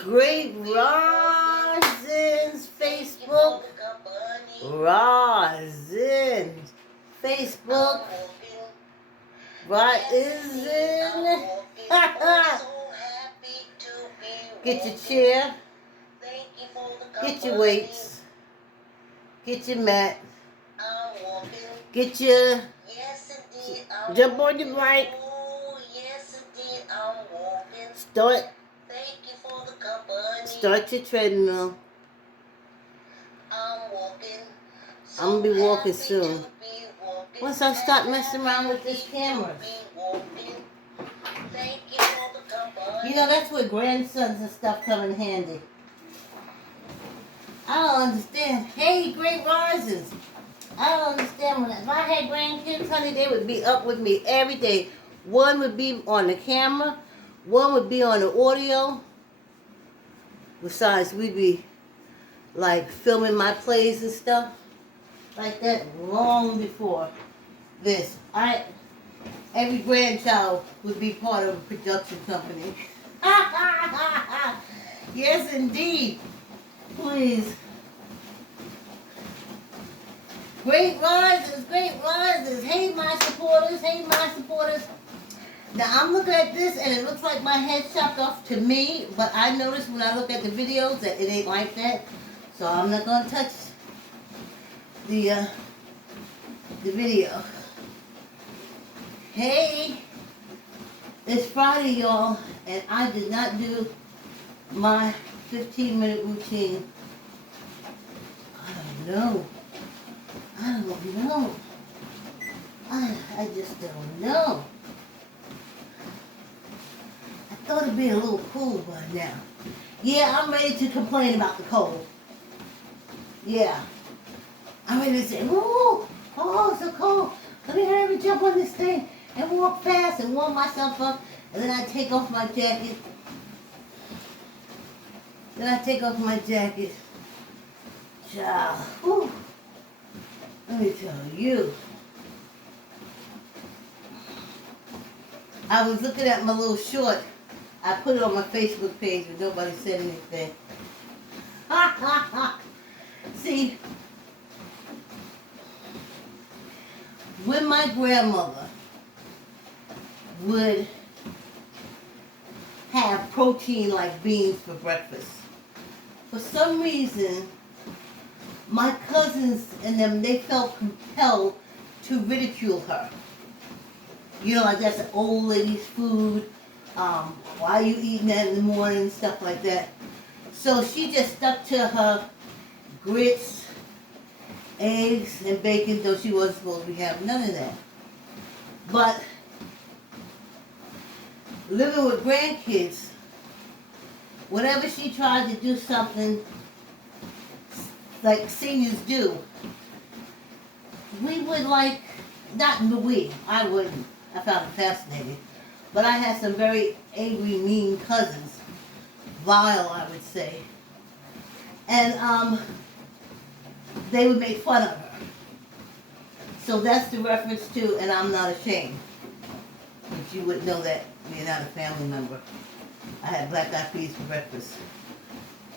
Great Rosin's Facebook. Rosin's Facebook. Rosin. Get your chair. Get your weights. Get your mat. Get your... Jump on your bike. Start your treadmill. I'm gonna be walking soon. Once I start messing around with this camera. You know, that's where grandsons and stuff come in handy. I don't understand. Hey, Great Rises. I don't understand. If I had grandkids, honey, they would be up with me every day. One would be on the camera. One would be on the audio. Besides, we'd be like filming my plays and stuff like that long before this. Every grandchild would be part of a production company. Yes, indeed. Please. Great rises, great rises. Hey, my supporters. Hey, my supporters. Now, I'm looking at this, and it looks like my head's chopped off to me, but I noticed when I look at the videos that it ain't like that, so I'm not going to touch the video. Hey, it's Friday, y'all, and I did not do my 15-minute routine. I don't know. I just don't know. I thought it'd be a little cool by now. Yeah, I'm ready to complain about the cold. Yeah. I'm ready to say, ooh, oh, it's so cold. Let me hurry and jump on this thing and walk fast and warm myself up. And then I take off my jacket. Child, whew. Let me tell you. I was looking at my little short. I put it on my Facebook page, but nobody said anything. See, when my grandmother would have protein like beans for breakfast, for some reason, my cousins and them, they felt compelled to ridicule her. You know, like that's an old lady's food. Why are you eating that in the morning? Stuff like that. So she just stuck to her grits, eggs, and bacon, though she wasn't supposed to be having none of that. But living with grandkids, whenever she tried to do something like seniors do, we would like, I wouldn't. I found it fascinating. But I had some very angry, mean cousins. Vile, I would say. And they would make fun of her. So that's the reference to, and I'm not ashamed. But you would know that you're not a family member. I had black-eyed peas for breakfast.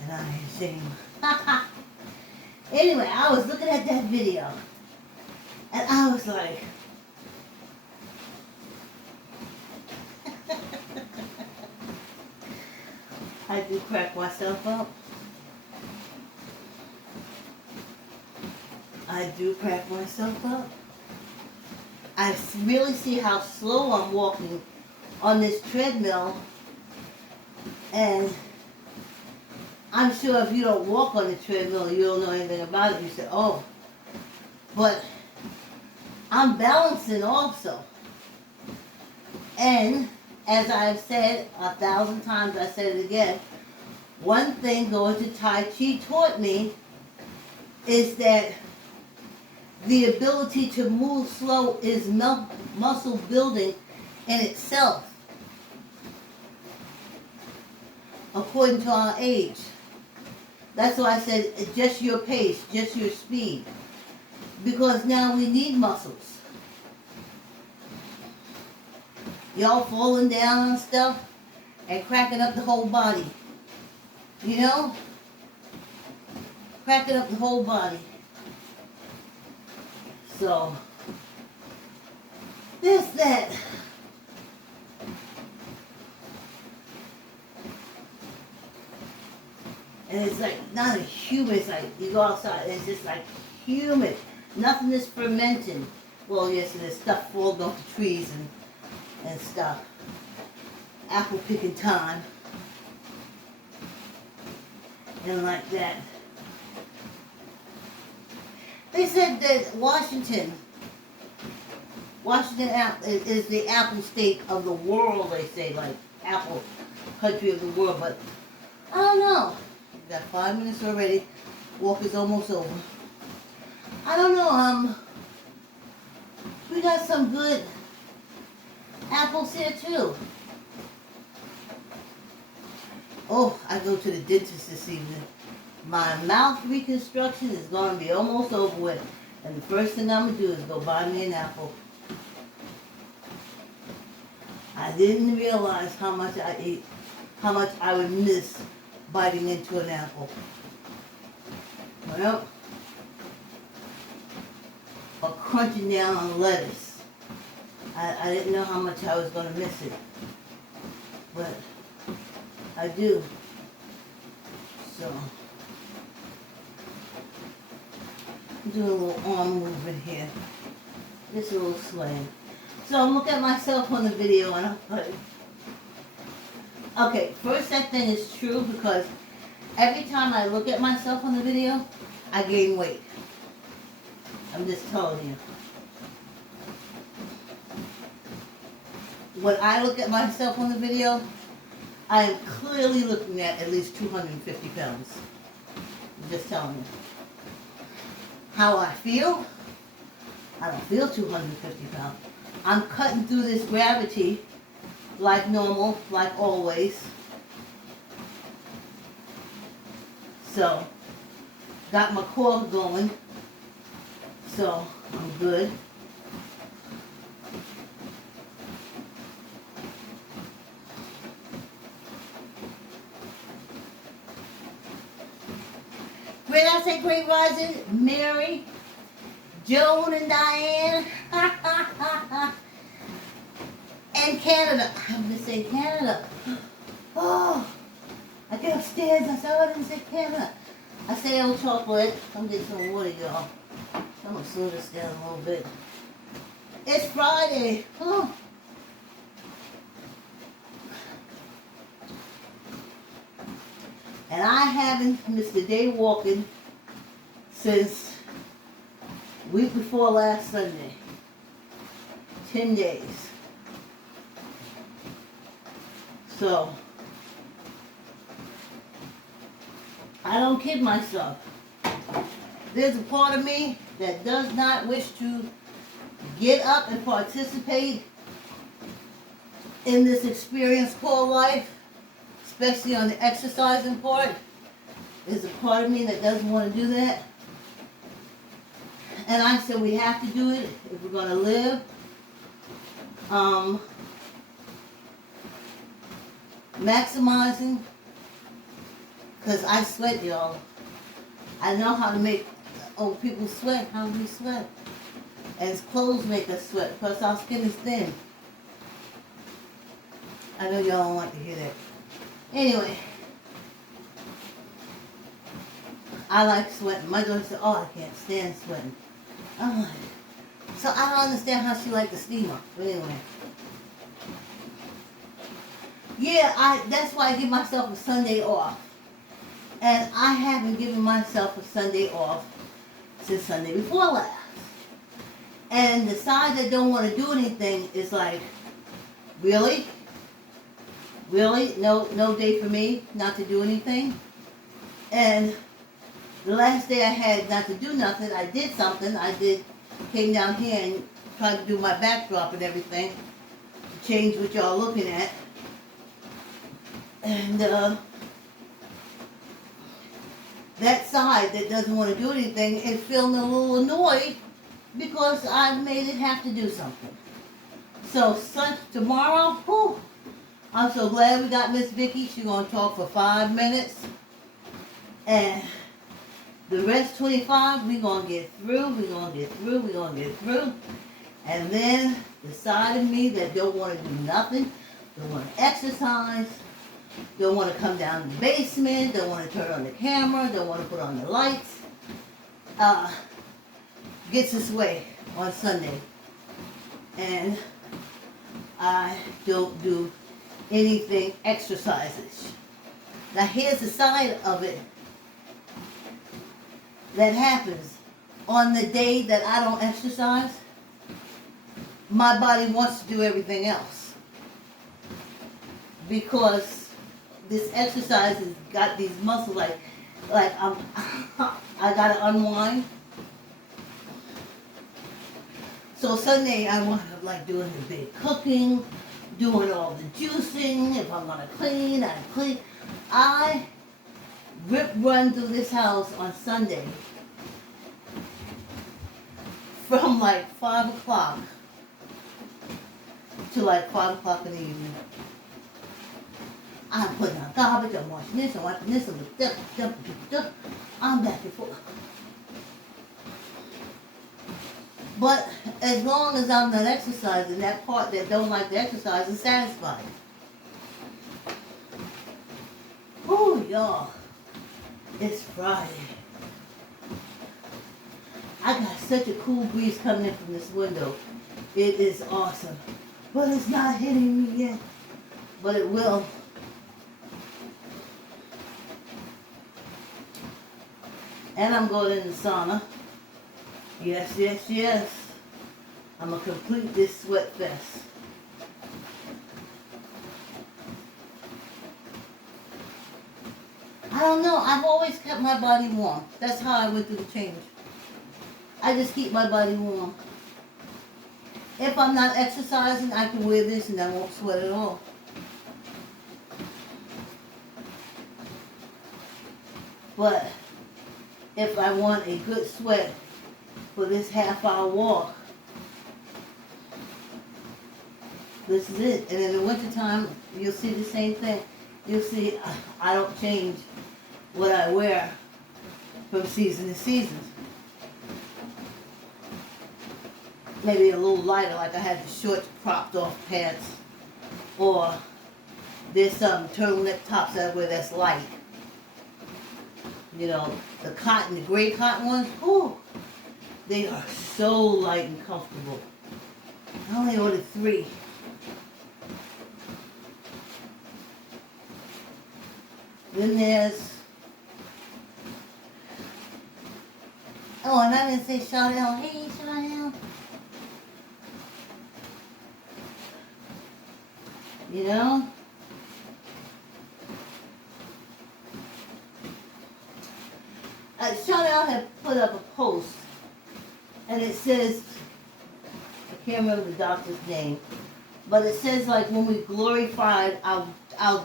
And I ain't ashamed. Anyway, I was looking at that video. And I was like... I do crack myself up. I really see how slow I'm walking on this treadmill. And I'm sure if you don't walk on the treadmill, you don't know anything about it. You say, oh. But I'm balancing also. And as I've said 1,000 times, I said it again, one thing going to Tai Chi taught me is that the ability to move slow is muscle building in itself, according to our age. That's why I said just your pace, just your speed. Because now we need muscles. Y'all falling down and stuff, and cracking up the whole body. You know? Cracking up the whole body. So, this, that. And it's like not a humid, it's like you go outside, it's just like humid. Nothing is fermenting. Well, yes, there's stuff falling off the trees and stuff. Apple picking time. And like that. They said that Washington is the apple state of the world, they say, like apple country of the world, but I don't know. We got 5 minutes already. Walk is almost over. I don't know, we got some good apples here too. Oh, I go to the dentist this evening. My mouth reconstruction is going to be almost over with. And the first thing I'm going to do is go buy me an apple. I didn't realize how much I ate, how much I would miss biting into an apple. Well, or crunching down on lettuce. I didn't know how much I was going to miss it. But I do. So, I'm doing a little arm movement here. Just a little swing. So I'm looking at myself on the video and I'm like, okay, first that thing is true because every time I look at myself on the video, I gain weight. I'm just telling you. When I look at myself on the video, I am clearly looking at least 250 pounds. I'm just telling you. How I feel? I don't feel 250 pounds. I'm cutting through this gravity like normal, like always. So, got my core going. So, I'm good. Great, I say great rising, Mary, Joan and Diane, and Canada. I'm going to say Canada. Oh, I get upstairs, I said, oh, I didn't say Canada. I say old chocolate. I'm getting some water, y'all. I'm going to slow this down a little bit. It's Friday. Oh. And I haven't missed a day walking since week before last Sunday. 10 days. So, I don't kid myself. There's a part of me that does not wish to get up and participate in this experience called life, especially on the exercising part. There's a part of me that doesn't want to do that. And I said we have to do it if we're going to live. Maximizing, because I sweat, y'all. I know how to make old people sweat, how we sweat. And clothes make us sweat because our skin is thin. I know y'all don't like to hear that. Anyway, I like sweating. My daughter said, oh, I can't stand sweating. I'm like, so I don't understand how she liked the steamer. But anyway. Yeah, that's why I give myself a Sunday off. And I haven't given myself a Sunday off since Sunday before last. And the side that don't want to do anything is like, really? Really? No day for me not to do anything? And the last day I had not to do nothing, I did something. Came down here and tried to do my backdrop and everything. To change what y'all looking at. And that side that doesn't want to do anything is feeling a little annoyed because I've made it have to do something. So tomorrow, I'm so glad we got Miss Vicky. She's going to talk for 5 minutes. And the rest 25, we're going to get through. We're going to get through. We're going to get through. And then the side of me that don't want to do nothing, don't want to exercise, don't want to come down to the basement, don't want to turn on the camera, don't want to put on the lights, gets its way on Sunday. And I don't do anything exercises. Now here's the side of it that happens. On the day that I don't exercise, my body wants to do everything else. Because this exercise has got these muscles like I gotta unwind. So Sunday I wound up like doing the big cooking, doing all the juicing. If I'm gonna clean, I clean. I run through this house on Sunday from like 5 o'clock to like 5 o'clock in the evening. I'm putting out garbage, I'm washing this, I'm wiping this, I'm back and forth. But as long as I'm not exercising, that part that don't like to exercise is satisfied. Oh, y'all, it's Friday. I got such a cool breeze coming in from this window. It is awesome. But it's not hitting me yet. But it will. And I'm going in the sauna. Yes, yes, yes. I'm going to complete this sweat fest. I don't know. I've always kept my body warm. That's how I went through the change. I just keep my body warm. If I'm not exercising, I can wear this and I won't sweat at all. But if I want a good sweat for this half-hour walk, this is it. And in the wintertime, you'll see the same thing. You'll see I don't change what I wear from season to season. Maybe a little lighter, like I had the short cropped off pants. Or there's some turtleneck tops that I wear that's light. You know, the cotton, the gray cotton ones, whew, they are so light and comfortable. I only ordered 3. Then there's, oh, and I didn't say Chanel. Hey, Chanel. You know? Chanel had put up a post, and it says, I can't remember the doctor's name, but it says like when we glorified our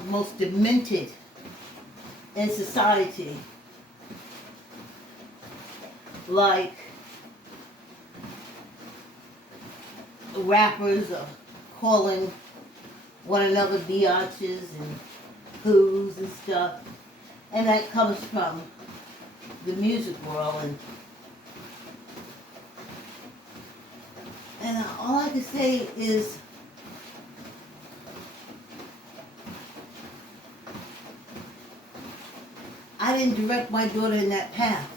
most demented in society, like rappers are calling one another biatches and who's and stuff, and that comes from the music world, and all I can say is I didn't direct my daughter in that path.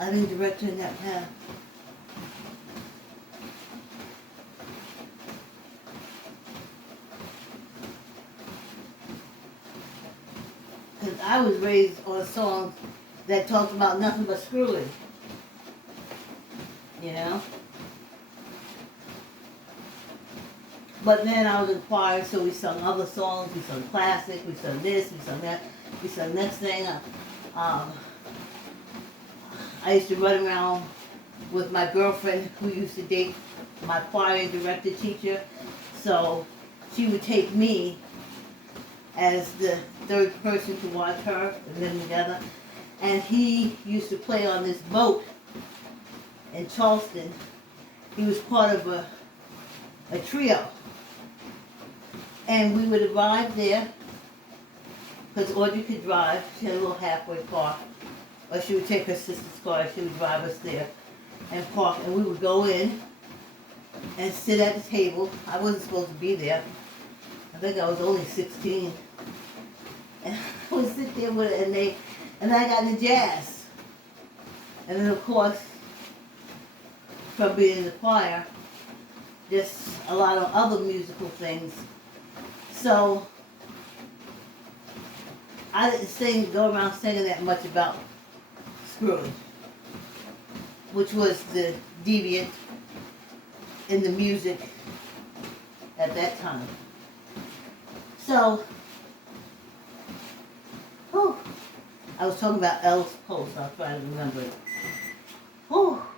I didn't direct her in that path. Because I was raised on songs that talked about nothing but screwing. You know? But then I was in choir, so we sung other songs. We sung classic, we sung this, we sung that, we sung next thing. I used to run around with my girlfriend who used to date my choir director teacher. So she would take me as the third person to watch her and them together. And he used to play on this boat in Charleston. He was part of a trio. And we would arrive there, because Audrey could drive. She had a little halfway park. Or she would take her sister's car and she would drive us there and park. And we would go in and sit at the table. I wasn't supposed to be there. I think I was only 16. And I would sit there with it, and I got into jazz. And then, of course, from being in the choir, just a lot of other musical things. So, I didn't go around singing that much about Screwy, which was the deviant in the music at that time. So, I was talking about Ellis Post. I'll try to remember it.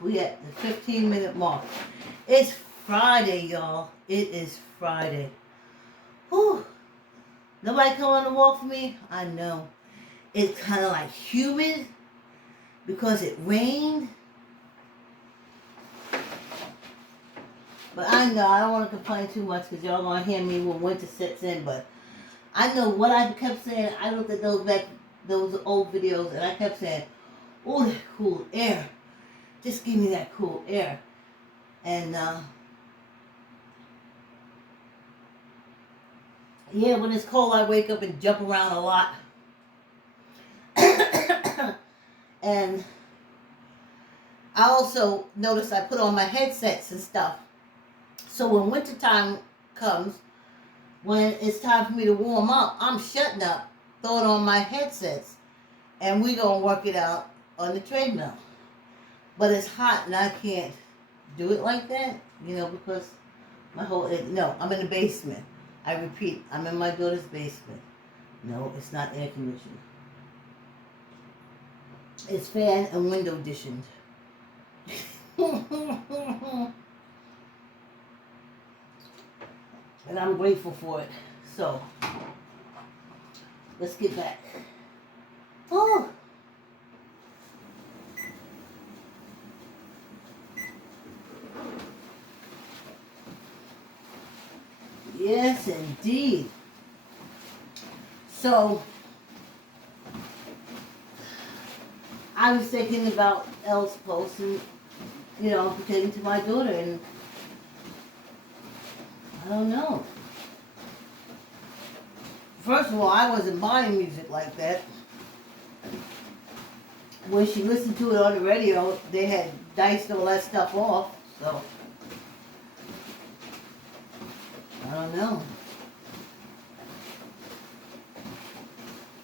We at the 15-minute mark. It's Friday, y'all. It is Friday. Nobody come on the walk for me? I know. It's kind of like humid because it rained. But I know I don't want to complain too much because y'all going to hear me when winter sets in. But I know what I kept saying. I looked at those old videos and I kept saying, oh, that cool air. Just give me that cool air. And yeah, when it's cold, I wake up and jump around a lot. And I also noticed I put on my headsets and stuff. So when wintertime comes, when it's time for me to warm up, I'm shutting up, throwing on my headsets, and we gonna work it out on the treadmill. But it's hot and I can't do it like that, because no, I'm in the basement. I repeat, I'm in my daughter's basement. No, it's not air conditioned. It's fan and window conditioned. And I'm grateful for it. So, let's get back. Yes, indeed. So, I was thinking about Ellis Post and, pertaining to my daughter, and I don't know. First of all, I wasn't buying music like that. When she listened to it on the radio, they had diced all that stuff off, so I don't know.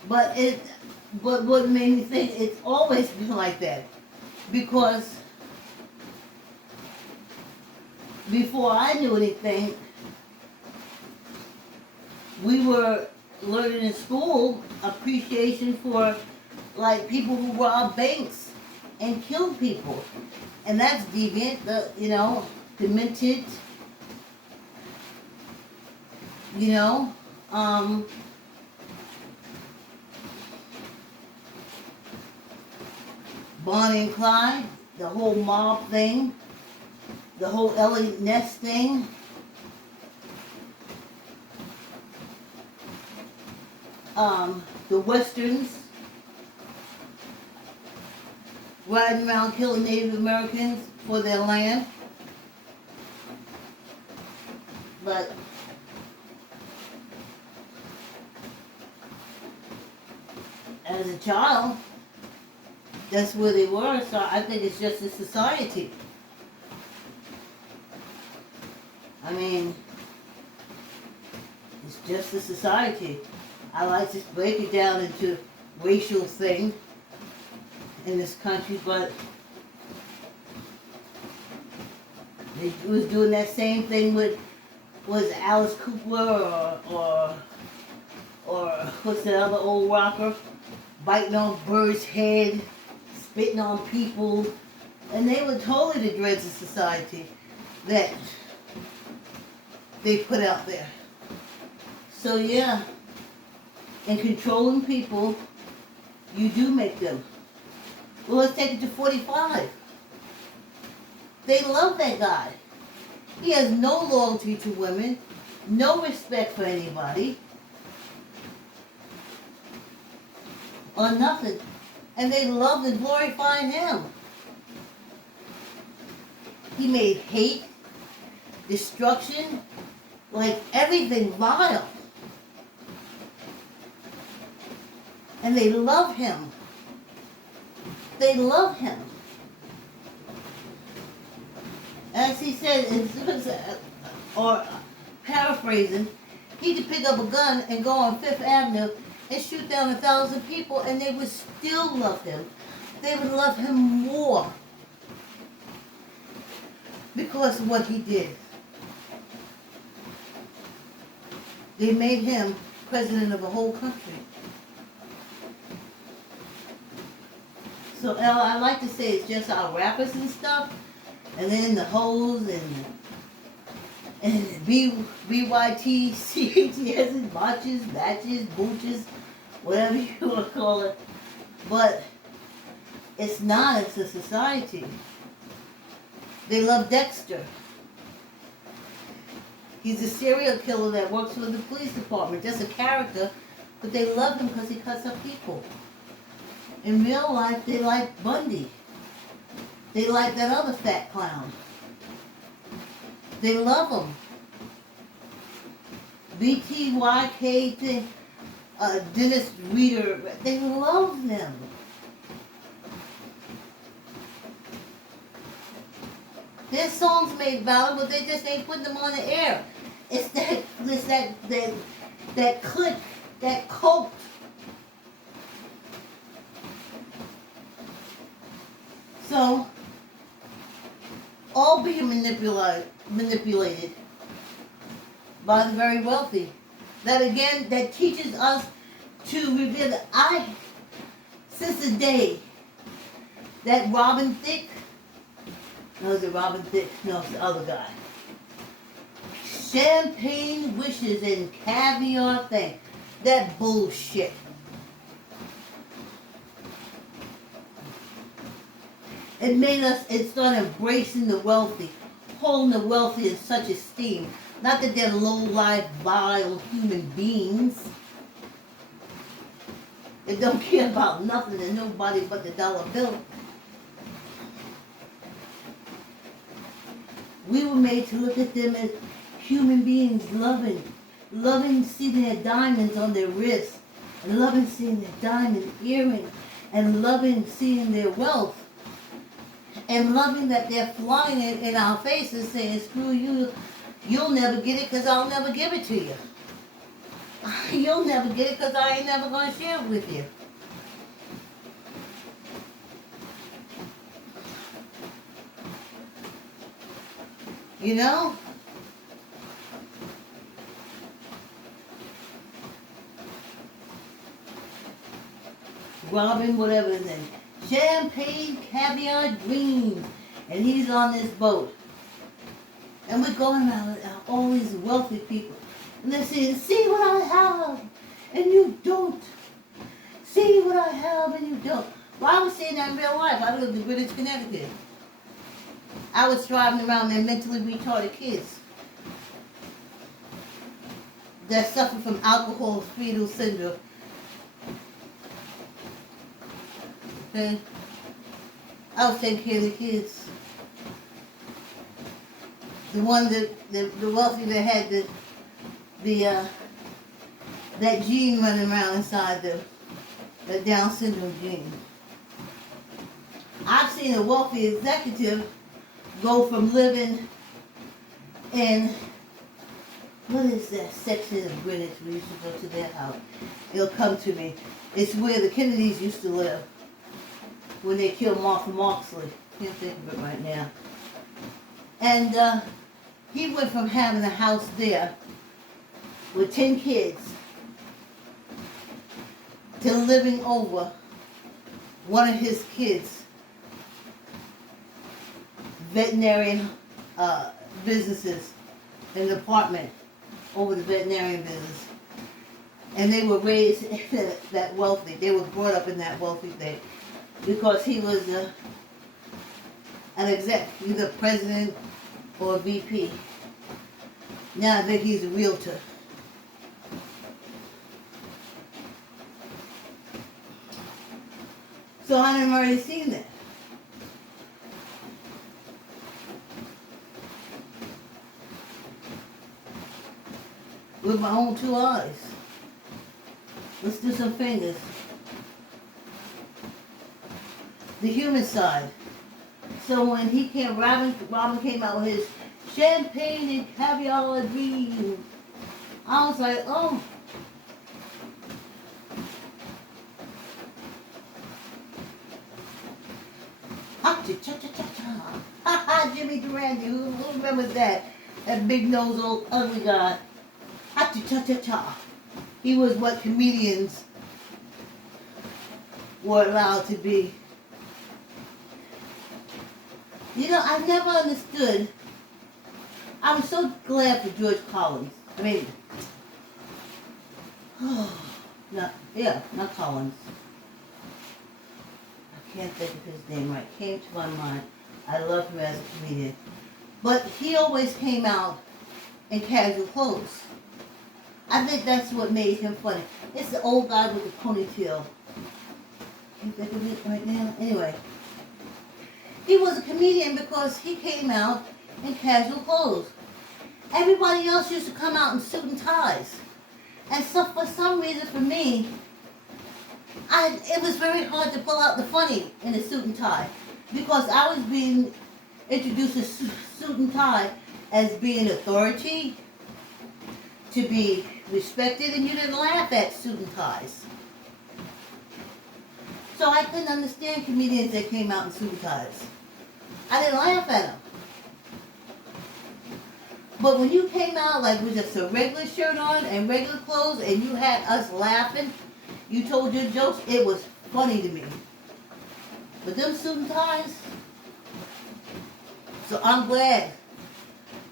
But what made me think it's always been like that, because before I knew anything, we were learning in school appreciation for like people who robbed banks and killed people, and that's deviant. Demented. Bonnie and Clyde, the whole mob thing, the whole Ellie Ness thing. The Westerns riding around killing Native Americans for their land. But as a child, that's where they were, so I think it's just a society. I mean, it's just a society. I like to break it down into racial thing in this country, but they was doing that same thing with, was Alice Cooper or what's that other old rocker, biting off birds' head, spitting on people, and they were totally the dregs of society that they put out there. So yeah, in controlling people, you do make them. Well, let's take it to 45. They love that guy. He has no loyalty to women, no respect for anybody, or nothing. And they love and glorify him. He made hate, destruction, like everything vile. And they love him. They love him. As he said, or paraphrasing, he could pick up a gun and go on Fifth Avenue and shoot down 1,000 people and they would still love him. They would love him more because of what he did. They made him president of a whole country. So I like to say it's just our rappers and stuff, and then the hoes and BYT, CHS, and botches, batches, booches, whatever you want to call it. But it's not, it's a society. They love Dexter. He's a serial killer that works for the police department, just a character, but they love him because he cuts up people. In real life, they like Bundy. They like that other fat clown. They love him. BTYK thing, Dennis Reader, they love them. There's songs made about them, but they just ain't putting them on the air. It's that clique, that cult. So, all being manipulated by the very wealthy. That again, that teaches us to revere since the day that Robin Thicke, no, is it Robin Thicke? No, it's the other guy. Champagne wishes and caviar thing. That bullshit. It started embracing the wealthy, holding the wealthy in such esteem. Not that they're low-life, vile human beings. They don't care about nothing and nobody but the dollar bill. We were made to look at them as human beings, loving seeing their diamonds on their wrists, and loving seeing their diamond earrings, and loving seeing their wealth. And loving that they're flying it in our faces saying, screw you, you'll never get it because I'll never give it to you. You'll never get it because I ain't never going to share it with you. You know? Robin, whatever his name. Champagne, caviar, dreams. And he's on this boat. And we're going around with all these wealthy people. And they're saying, see what I have, and you don't. See what I have, and you don't. Well, I was saying that in real life. I lived in Greenwich, Connecticut. I was driving around their mentally retarded kids that suffer from alcohol fetal syndrome. Okay? I was taking care of the kids. The one the wealthy that had that gene running around inside them, that Down syndrome gene. I've seen a wealthy executive go from living in, what is that section of Greenwich we used to go to their house? It'll come to me. It's where the Kennedys used to live when they killed Martha Marksley. Can't think of it right now. And he went from having a house there with 10 kids to living over one of his kids' veterinarian businesses, an apartment over the veterinarian business. And they were raised that wealthy. They were brought up in that wealthy thing because he was an exec, either president or a VP. Now I think he's a realtor. So I've already seen that. With my own 2 eyes. Let's do some fingers. The human side. So when he came, Robin came out with his champagne and caviar dream, I was like, oh. Ha-cha-cha-cha-cha-cha. Ha-ha, Jimmy Durante, who remembers that? That big nose, old ugly guy. Ha-cha-cha-cha-cha. He was what comedians were allowed to be. You know, I never understood. I was so glad for George Collins. I mean, not Collins. I can't think of his name right. Came to my mind. I love him as a comedian. But he always came out in casual clothes. I think that's what made him funny. It's the old guy with the ponytail. Can't think of it right now. Anyway. He was a comedian because he came out in casual clothes. Everybody else used to come out in suit and ties. And so for some reason for me, it was very hard to pull out the funny in a suit and tie. Because I was being introduced to suit and tie as being authority, to be respected, and you didn't laugh at suit and ties. So I couldn't understand comedians that came out in suit and ties. I didn't laugh at them. But when you came out like with just a regular shirt on and regular clothes and you had us laughing, you told your jokes, it was funny to me. But them suit and ties, so I'm glad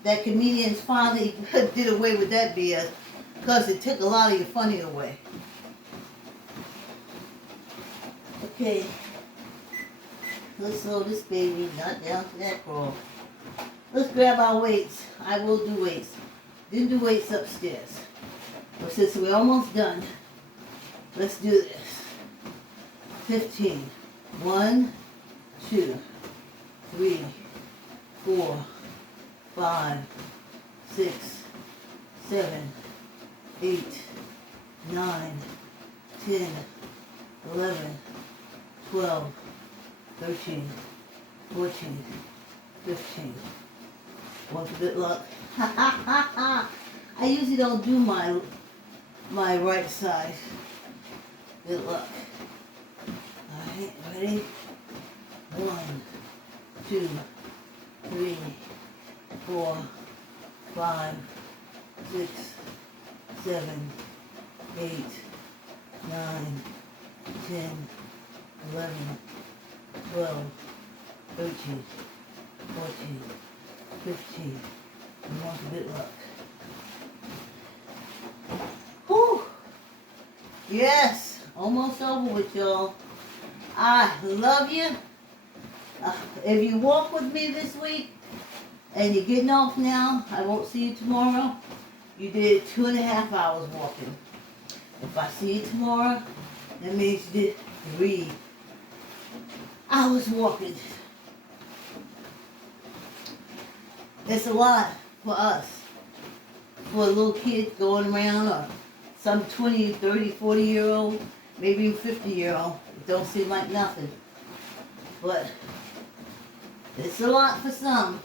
that comedians finally did away with that BS, because it took a lot of your funny away. Okay, let's slow this baby not down to that crawl. Let's grab our weights. I will do weights. Didn't do weights upstairs. But since we're almost done, let's do this. 15. 1, 2, 3, 4, 5, 6, 7, 8, 9, 10, 11, 12, 13, 14, 15. One for good luck. Ha ha ha ha. I usually don't do my right side. Good luck. Alright, ready? 1, 2, 3, 4, 5, 6, 7, 8, 9, 10, 11, 12, 13, 14, 15. And one for good luck. Whew! Yes! Almost over with y'all. I love you. If you walk with me this week and you're getting off now, I won't see you tomorrow. You did 2.5 hours walking. If I see you tomorrow, that means you did 3 hours walking. It's a lot for us. For a little kid going around, or some 20, 30, 40-year-old, maybe even 50-year-old. It don't seem like nothing. But it's a lot for some.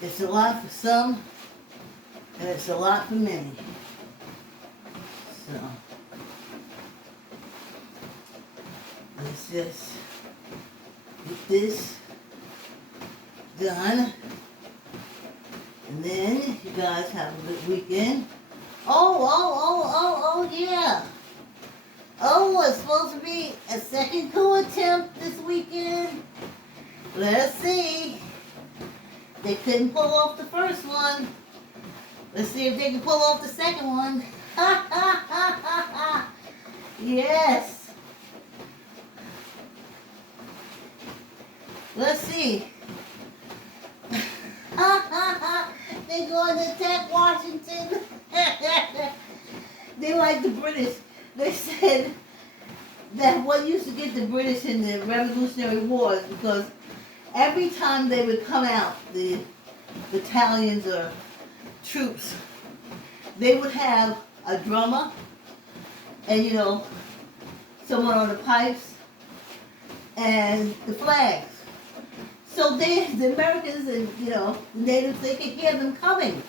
It's a lot for some, and it's a lot for many. So, let's just get this done. And then you guys have a good weekend. Oh, yeah. Oh, it's supposed to be a second coup attempt this weekend. Let's see. They couldn't pull off the first one. Let's see if they can pull off the second one. Ha ha ha ha ha. Yes. Let's see. They're going to attack Washington. They like the British. They said that what used to get the British in the Revolutionary Wars, because every time they would come out, the battalions or troops, they would have a drummer and, someone on the pipes and the flags. So the Americans and, the natives, they could hear them coming.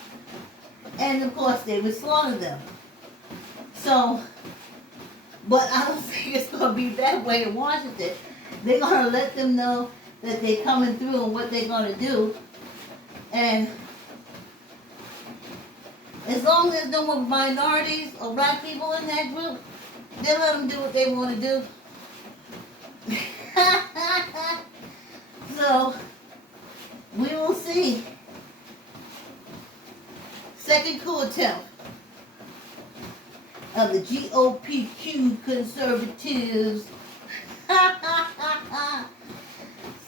And of course they would slaughter them. So, but I don't think it's going to be that way in Washington. They're going to let them know that they're coming through and what they're going to do. And as long as there's no more minorities or black people in that group, they'll let them do what they want to do. So, we will see. Second coup attempt of the GOPQ conservatives.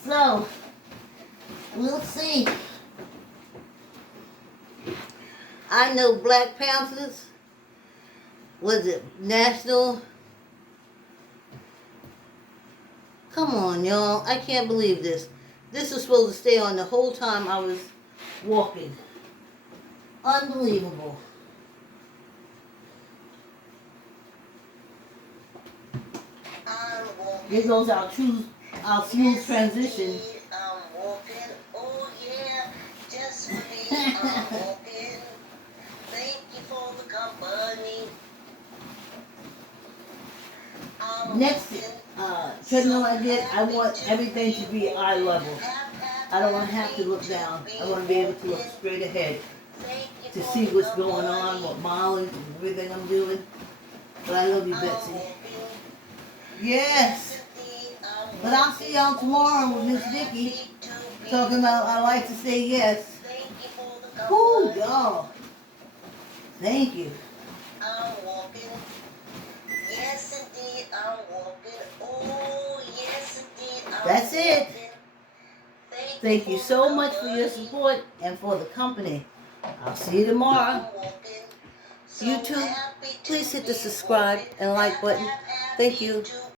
So, we'll see. I know Black Panthers, was it National? Come on, y'all. I can't believe this. This was supposed to stay on the whole time I was walking. Unbelievable. Here goes our smooth transition. I'm walking, oh yeah, just for me, I'm walking. Thank you for the company. Next treadmill I get, I want everything to be eye level. I don't want to have to look down. I want to be able to look straight ahead to see what's going on, what mileage and everything I'm doing. But I love you, Betsy. Yes. But I'll see y'all tomorrow with Miss Vicky talking about I like to say yes. Woo, y'all. Thank you. I'm walking. Yes, indeed, I'm walking. Oh, yes, indeed, I'm That's it. walking. Thank you so much for your support and for the company. I'll see you tomorrow. YouTube, please hit the subscribe and like button. Thank you.